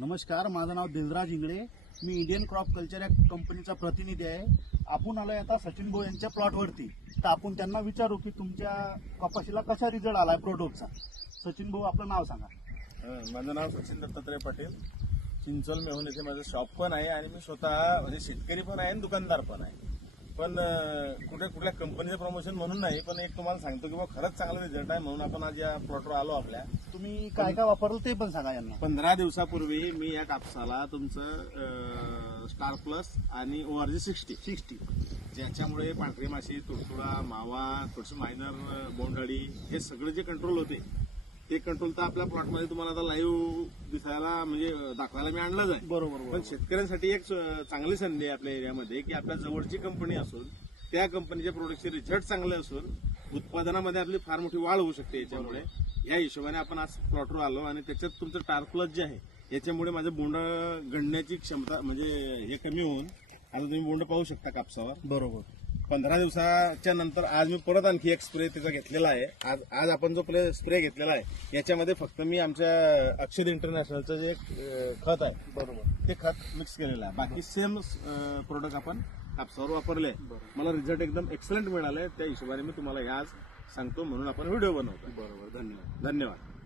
नमस्कार माझं नाव दिलराज इंगळे. मी इंडियन क्रॉप कल्चर या कंपनीचा प्रतिनिधी आहे. आपण आलोय आता सचिन भाऊ यांच्या प्लॉटवरती तर आपण त्यांना विचारू की तुमच्या कपाशीला कसा रिझल्ट आलाय प्रोडक्टचा सचिन भाऊ आपलं नाव सांगा. माझं नाव सचिन दत्तात्रय पाटील. चिंचोल मेहून येथे माझं शॉप पण आहे आणि मी स्वतः म्हणजे शेतकरी पण आहे आणि दुकानदार पण आहे. पण अं, कुठल्या कुठल्या कंपनीचं प्रमोशन म्हणून नाही पण एक तुम्हाला सांगतो की बा खरंच चांगला रिझल्ट आहे म्हणून आपण आज या प्लॉटवर आलो आपल्या. तुम्ही काय काय वापरलं ते पण सांगा यांना. पंधरा दिवसापूर्वी मी या कापसाला तुमचं स्टार प्लस आणि ओआरजी सिक्स्टी सिक्स्टी ज्याच्यामुळे पांढरी माशी तुडतुडा मावा थोडस मायनर बोंडअळी हे सगळे जे कंट्रोल होते ते कंट्रोल तर आपल्या प्लॉटमध्ये तुम्हाला आता लाईव्ह दिसायला म्हणजे दाखवायला मी आणलंच आहे. बरोबर पण शेतकऱ्यांसाठी एक चांगली संधी आहे आपल्या एरियामध्ये की आपल्या जवळची कंपनी असून त्या कंपनीच्या प्रोडक्टचे रिझल्ट चांगले असून उत्पादनामध्ये आपली फार मोठी वाढ होऊ शकते याच्यामुळे. या हिशोबाने आपण आज प्लॉटवर आलो आणि त्याच्यात तुमचं टार्कलस जे आहे याच्यामुळे माझं बोंड गणण्याची क्षमता म्हणजे हे कमी होऊन आता तुम्ही बोंड पाहू शकता कापसावर. बरोबर. पंधरा दिवसाच्या नंतर आज मी परत आणखी एक स्प्रे त्याचा घेतलेला आहे. आज आज आपण जो प्ले स्प्रे घेतलेला आहे याच्यामध्ये फक्त मी आमच्या अक्षर इंटरनॅशनलचं जे खत आहे बरोबर. ते खत मिक्स केलेलं आहे. बाकी सेम प्रोडक्ट आपण कापसावर वापरले. मला रिझल्ट एकदम एक्सलंट मिळाले. त्या हिशोबाने मी तुम्हाला हे आज सांगतो म्हणून आपण व्हिडिओ बनवतो बरोबर. धन्यवाद. धन्यवाद.